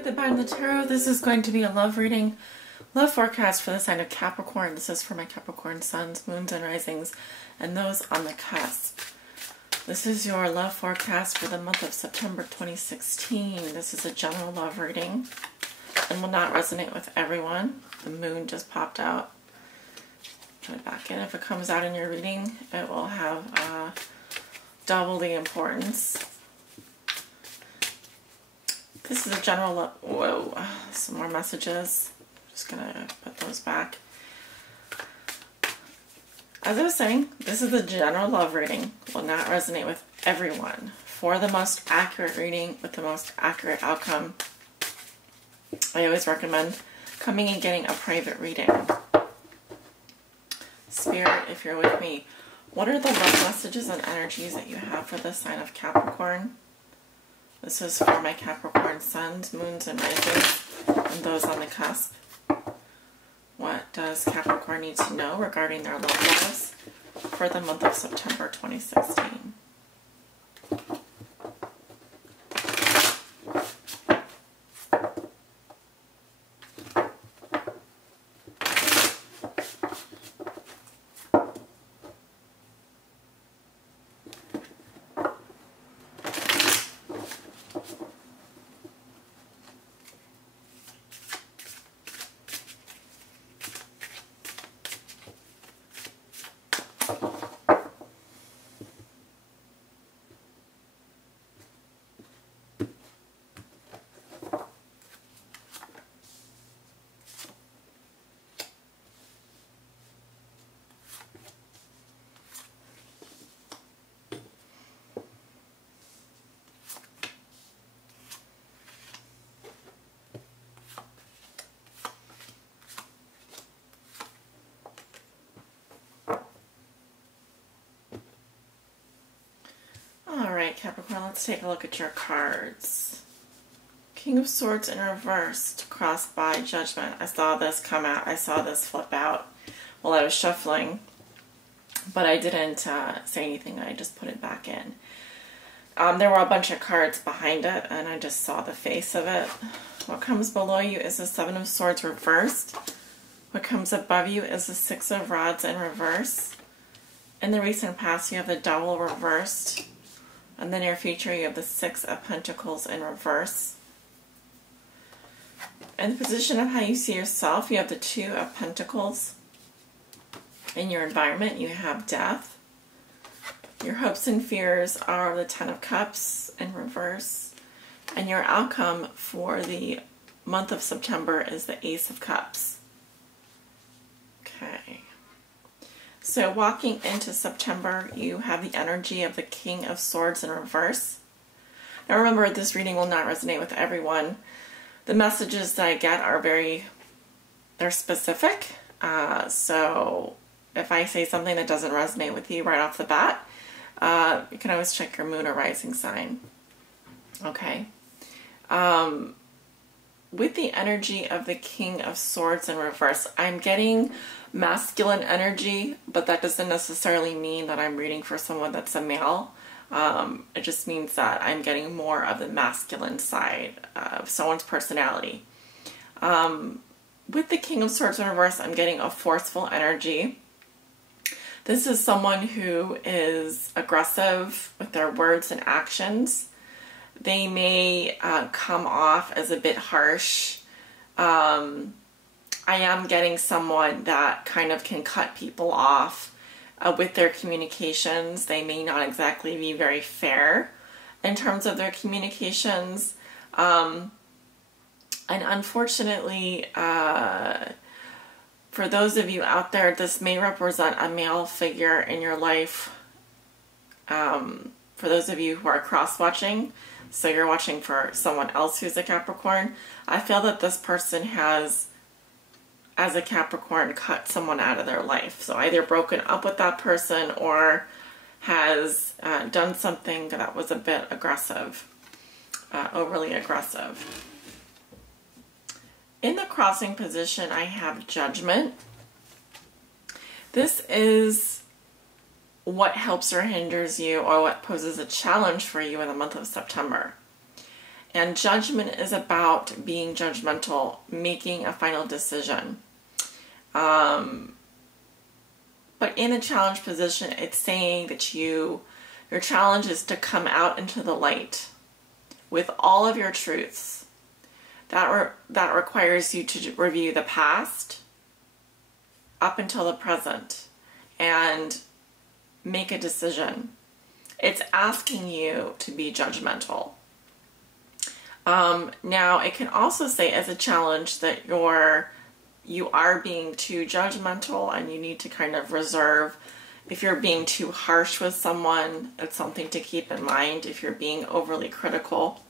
With the Bind the Tarot, this is going to be a love reading, love forecast for the sign of Capricorn. This is for my Capricorn suns, moons, and risings, and those on the cusp. This is your love forecast for the month of September 2016. This is a general love reading and will not resonate with everyone. The moon just popped out. Put it back in. If it comes out in your reading, it will have double the importance. This is a general, whoa, some more messages. I'm just going to put those back. As I was saying, this is a general love reading. Will not resonate with everyone. For the most accurate reading with the most accurate outcome, I always recommend coming and getting a private reading. Spirit, if you're with me, what are the love messages and energies that you have for the sign of Capricorn? This is for my Capricorn suns, moons, and risings, and those on the cusp. What does Capricorn need to know regarding their love lives for the month of September 2016? Alright, Capricorn, let's take a look at your cards. King of Swords in reversed, crossed by Judgment. I saw this come out. I saw this flip out while I was shuffling, but I didn't say anything. I just put it back in. There were a bunch of cards behind it, and I just saw the face of it. What comes below you is the Seven of Swords reversed. What comes above you is the Six of Rods in reverse. In the recent past, you have the Devil reversed. In the near future, you have the Six of Pentacles in reverse. In the position of how you see yourself, you have the Two of Pentacles. In your environment, you have death. Your hopes and fears are the Ten of Cups in reverse. And your outcome for the month of September is the Ace of Cups. Okay. So walking into September, you have the energy of the King of Swords in reverse. Now remember, this reading will not resonate with everyone. The messages that I get are they're specific. So if I say something that doesn't resonate with you right off the bat, you can always check your moon or rising sign. Okay. With the energy of the King of Swords in reverse, I'm getting masculine energy, but that doesn't necessarily mean that I'm reading for someone that's a male. It just means that I'm getting more of the masculine side of someone's personality. With the King of Swords in reverse, I'm getting a forceful energy. This is someone who is aggressive with their words and actions. They may come off as a bit harsh. I am getting someone that kind of can cut people off with their communications. They may not exactly be very fair in terms of their communications. And unfortunately, for those of you out there, this may represent a male figure in your life. For those of you who are cross-watching, so you're watching for someone else who's a Capricorn, I feel that this person has, as a Capricorn, cut someone out of their life. So either broken up with that person or has done something that was a bit aggressive, overly aggressive. In the crossing position, I have Judgment. This is what helps or hinders you, or what poses a challenge for you in the month of September. And Judgment is about being judgmental, making a final decision. But in a challenge position, it's saying that your challenge is to come out into the light with all of your truths. That requires you to review the past up until the present and make a decision. It's asking you to be judgmental. Now, it can also say as a challenge that you are being too judgmental and you need to kind of reserve. If you're being too harsh with someone, it's something to keep in mind if you're being overly critical.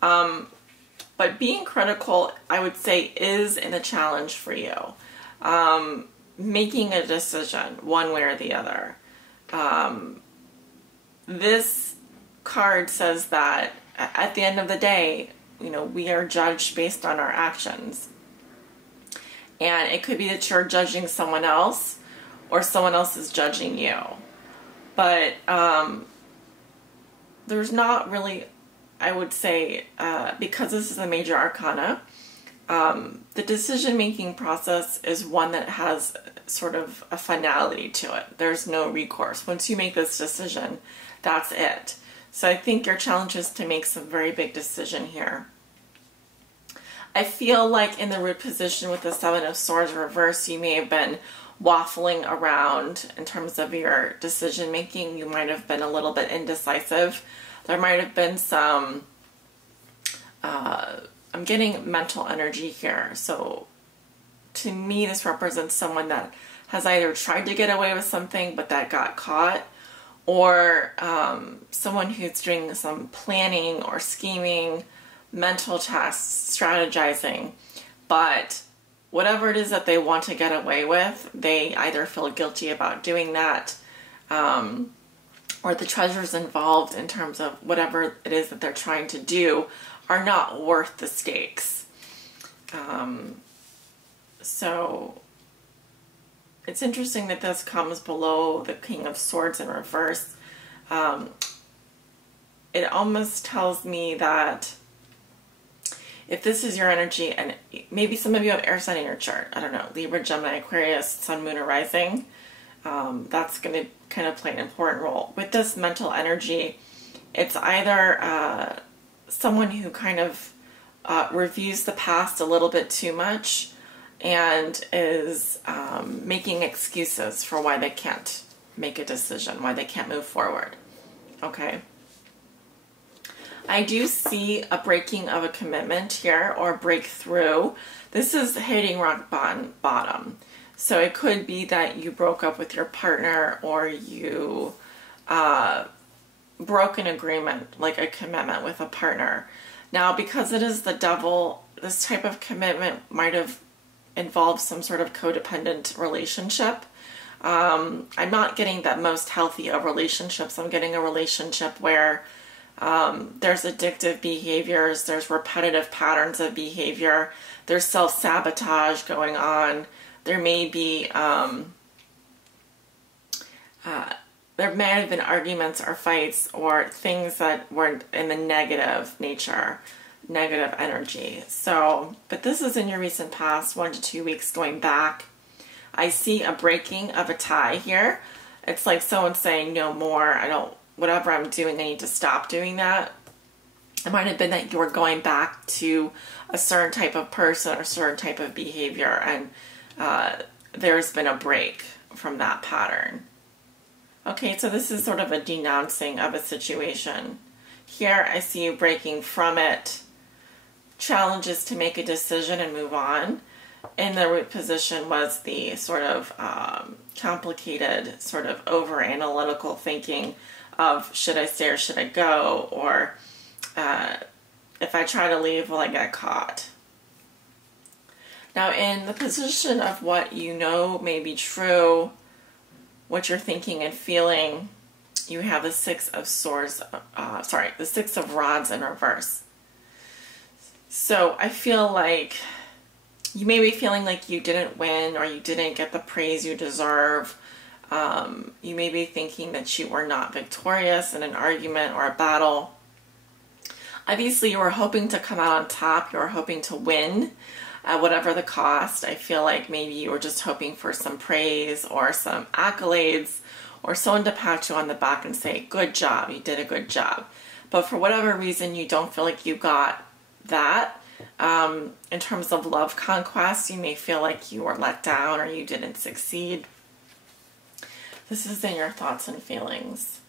But being critical, I would say, is in a challenge for you. Making a decision one way or the other. This card says that at the end of the day, we are judged based on our actions. And it could be that you're judging someone else or someone else is judging you. But there's not really, I would say, because this is a major arcana, the decision-making process is one that has sort of a finality to it. There's no recourse. Once you make this decision, that's it. So I think your challenge is to make some very big decision here. I feel like in the root position with the Seven of Swords reverse, you may have been waffling around in terms of your decision making. You might have been a little bit indecisive. There might have been some, I'm getting mental energy here. So to me, this represents someone that has either tried to get away with something but that got caught, or someone who's doing some planning or scheming, mental tasks, strategizing, but whatever it is that they want to get away with, they either feel guilty about doing that, or the treasures involved in terms of whatever it is that they're trying to do are not worth the stakes. So it's interesting that this comes below the King of Swords in reverse. It almost tells me that if this is your energy, and maybe some of you have air sign in your chart, I don't know, Libra, Gemini, Aquarius, Sun, Moon, or Rising, that's going to kind of play an important role. With this mental energy, it's either someone who kind of reviews the past a little bit too much and is making excuses for why they can't make a decision, why they can't move forward. Okay. I do see a breaking of a commitment here, or breakthrough. This is hitting rock bottom. So it could be that you broke up with your partner, or you broke an agreement, like a commitment with a partner. Now, because it is the devil, this type of commitment might have involved some sort of codependent relationship. I'm not getting that most healthy of relationships. I'm getting a relationship where there's addictive behaviors, there's repetitive patterns of behavior, there's self-sabotage going on, there may be, there may have been arguments or fights or things that were in the negative nature, negative energy. So, but this is in your recent past, 1 to 2 weeks going back. I see a breaking of a tie here. It's like someone saying no more, whatever I'm doing, I need to stop doing that. It might have been that you were going back to a certain type of person or a certain type of behavior, and there's been a break from that pattern. Okay, so this is sort of a denouncing of a situation. Here I see you breaking from it. Challenges to make a decision and move on. In the root position was the sort of complicated, sort of over-analytical thinking of should I stay or should I go, or if I try to leave, will I get caught? Now, in the position of what you know may be true, what you're thinking and feeling, you have the Six of Swords, the Six of Rods in reverse. So I feel like you may be feeling like you didn't win, or you didn't get the praise you deserve. You may be thinking that you were not victorious in an argument or a battle. Obviously, you were hoping to come out on top. You were hoping to win at whatever the cost. I feel like maybe you were just hoping for some praise or some accolades or someone to pat you on the back and say, good job, you did a good job. But for whatever reason, you don't feel like you got that. In terms of love conquest, you may feel like you were let down or you didn't succeed. This is in your thoughts and feelings.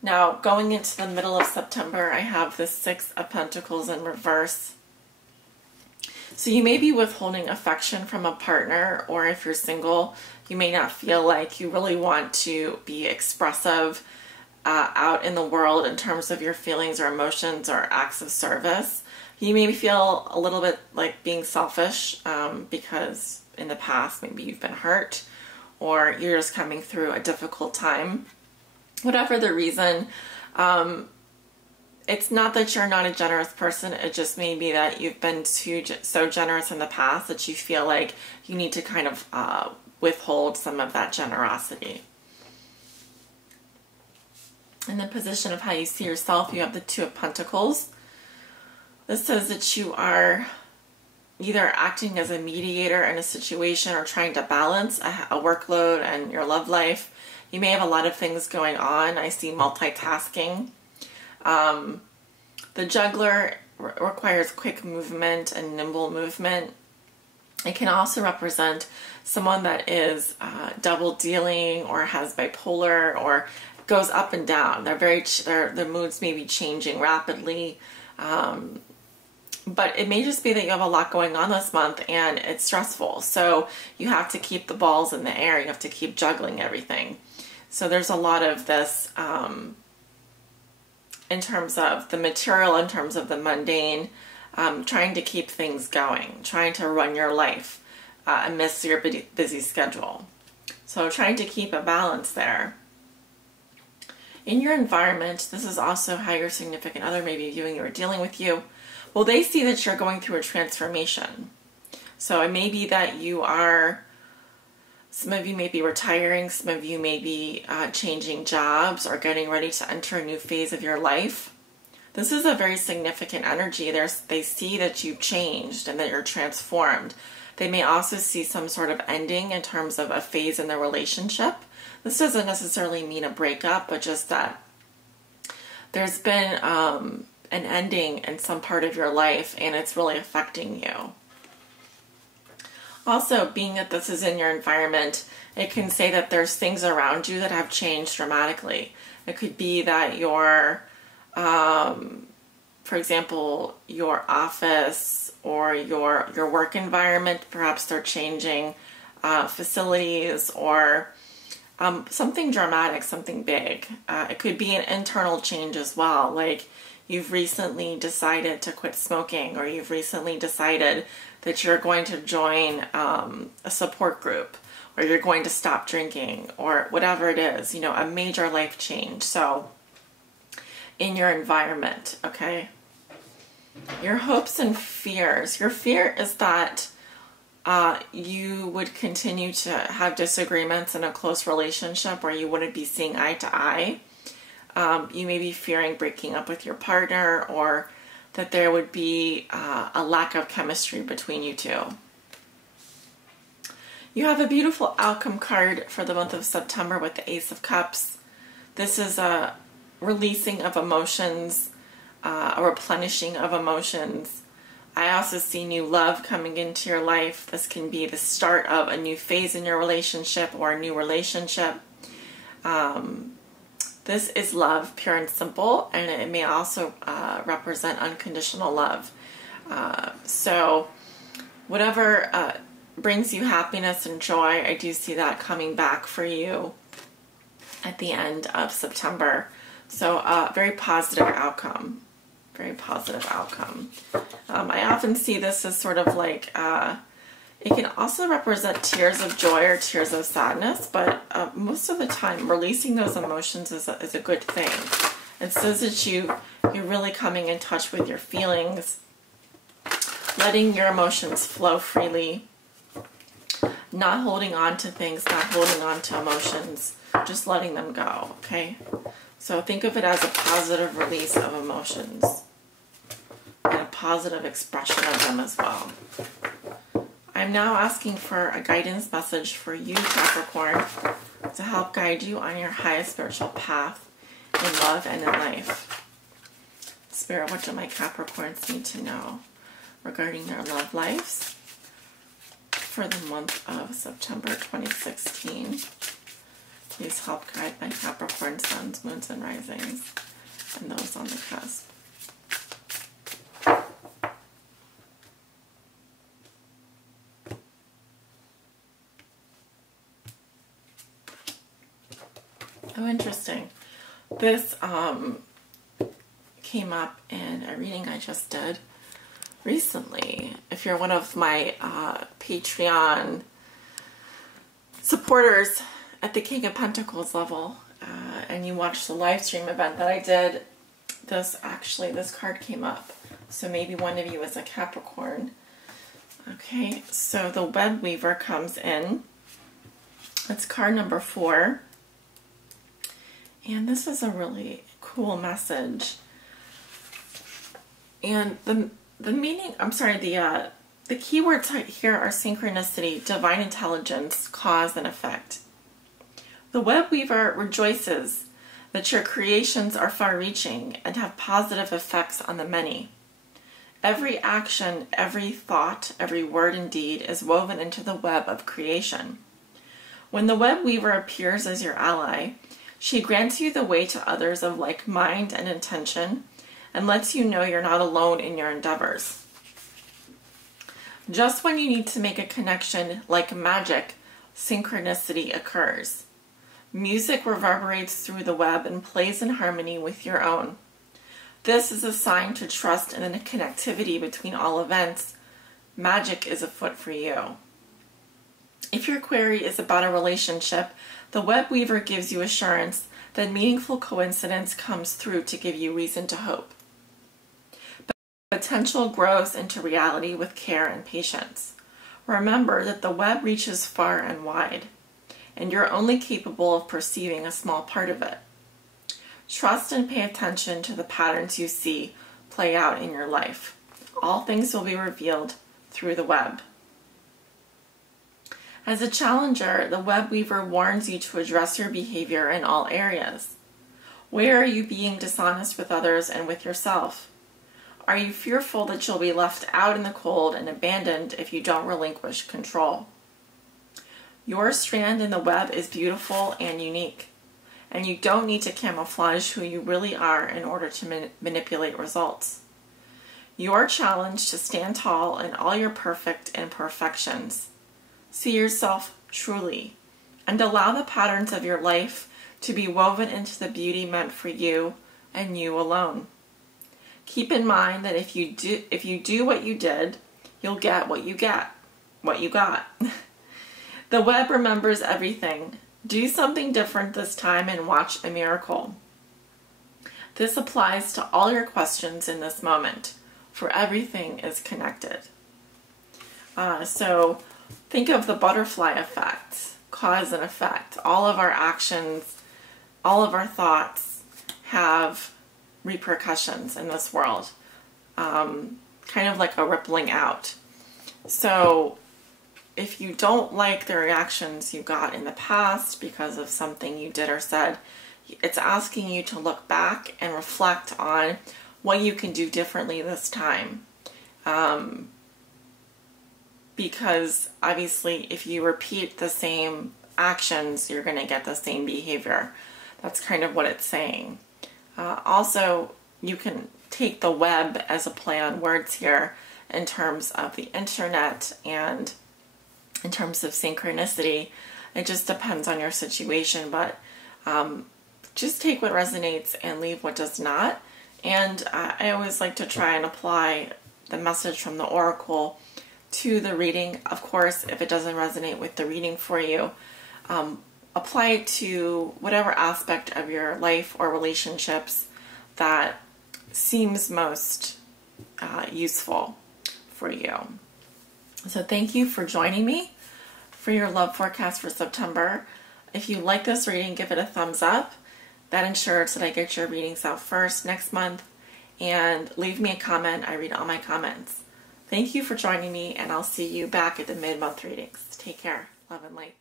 Now, going into the middle of September, I have the Six of Pentacles in reverse. So you may be withholding affection from a partner, or if you're single, you may not feel like you really want to be expressive out in the world in terms of your feelings or emotions or acts of service. You may feel a little bit like being selfish because in the past maybe you've been hurt or you're just coming through a difficult time. Whatever the reason, it's not that you're not a generous person. It just may be that you've been so generous in the past that you feel like you need to kind of withhold some of that generosity. In the position of how you see yourself, you have the Two of Pentacles. This says that you are either acting as a mediator in a situation or trying to balance a workload and your love life. You may have a lot of things going on. I see multitasking. The juggler requires quick movement and nimble movement. It can also represent someone that is double dealing or has bipolar or goes up and down. Their moods may be changing rapidly. But it may just be that you have a lot going on this month and it's stressful. So you have to keep the balls in the air. You have to keep juggling everything. So there's a lot of this in terms of the material, in terms of the mundane, trying to keep things going, trying to run your life amidst your busy schedule. So trying to keep a balance there. In your environment, this is also how your significant other may be viewing you or dealing with you. Well, they see that you're going through a transformation. So it may be that you are, some of you may be retiring, some of you may be changing jobs or getting ready to enter a new phase of your life. This is a very significant energy. They see that you've changed and that you're transformed. They may also see some sort of ending in terms of a phase in the relationship. This doesn't necessarily mean a breakup, but just that there's been an ending in some part of your life and it's really affecting you. Also, being that this is in your environment, it can say that there's things around you that have changed dramatically. It could be that your, for example, your office or your work environment, perhaps they're changing facilities or something dramatic, something big. It could be an internal change as well, like you've recently decided to quit smoking, or you've recently decided that you're going to join a support group, or you're going to stop drinking, or whatever it is, you know, a major life change. So in your environment, okay? Your hopes and fears. Your fear is that you would continue to have disagreements in a close relationship where you wouldn't be seeing eye to eye. You may be fearing breaking up with your partner, or that there would be a lack of chemistry between you two. You have a beautiful outcome card for the month of September with the Ace of Cups. This is a releasing of emotions, a replenishing of emotions. I also see new love coming into your life. This can be the start of a new phase in your relationship or a new relationship. This is love, pure and simple, and it may also represent unconditional love. So whatever brings you happiness and joy, I do see that coming back for you at the end of September. So very positive outcome. Very positive outcome. I often see this as sort of like, it can also represent tears of joy or tears of sadness, but most of the time releasing those emotions is a good thing. It says that you're really coming in touch with your feelings, letting your emotions flow freely, Not holding on to things, not holding on to emotions, just letting them go, okay? So think of it as a positive release of emotions and a positive expression of them as well. I'm now asking for a guidance message for you, Capricorn, to help guide you on your highest spiritual path in love and in life. Spirit, what do my Capricorns need to know regarding their love lives for the month of September 2016? Please help guide my Capricorn suns, moons, and risings, and those on the cusp. Oh, interesting. This came up in a reading I just did recently. If you're one of my Patreon supporters at the King of Pentacles level, and you watched the live stream event that I did, this card came up. So maybe one of you is a Capricorn. Okay, so the Web Weaver comes in. It's card number 4. And this is a really cool message. And the meaning, the keywords here are synchronicity, divine intelligence, cause and effect. The Web Weaver rejoices that your creations are far-reaching and have positive effects on the many. Every action, every thought, every word and deed is woven into the web of creation. When the Web Weaver appears as your ally, she grants you the way to others of like mind and intention and lets you know you're not alone in your endeavors. Just when you need to make a connection, like magic, synchronicity occurs. Music reverberates through the web and plays in harmony with your own. This is a sign to trust in the connectivity between all events. Magic is afoot for you. If your query is about a relationship, the Web Weaver gives you assurance that meaningful coincidence comes through to give you reason to hope. Potential grows into reality with care and patience. Remember that the web reaches far and wide, and you're only capable of perceiving a small part of it. Trust and pay attention to the patterns you see play out in your life. All things will be revealed through the web. As a challenger, the Web Weaver warns you to address your behavior in all areas. Where are you being dishonest with others and with yourself? Are you fearful that you'll be left out in the cold and abandoned if you don't relinquish control? Your strand in the web is beautiful and unique, and you don't need to camouflage who you really are in order to manipulate results. Your challenge to stand tall in all your perfect imperfections. See yourself truly, and allow the patterns of your life to be woven into the beauty meant for you and you alone. Keep in mind that if you do what you did, you'll get what you got. The web remembers everything. Do something different this time and watch a miracle. This applies to all your questions in this moment, for everything is connected. So think of the butterfly effect, cause and effect. All of our actions, all of our thoughts have repercussions in this world, kind of like a rippling out. So if you don't like the reactions you got in the past because of something you did or said, it's asking you to look back and reflect on what you can do differently this time. Because obviously if you repeat the same actions, you're going to get the same behavior. That's kind of what it's saying. Also, you can take the web as a play on words here in terms of the internet and in terms of synchronicity. It just depends on your situation, but just take what resonates and leave what does not. And I always like to try and apply the message from the oracle to the reading. Of course, if it doesn't resonate with the reading for you, apply it to whatever aspect of your life or relationships that seems most useful for you. So thank you for joining me for your love forecast for September. If you like this reading, give it a thumbs up. That ensures that I get your readings out first next month. And leave me a comment. I read all my comments. Thank you for joining me, and I'll see you back at the mid-month readings. Take care. Love and light.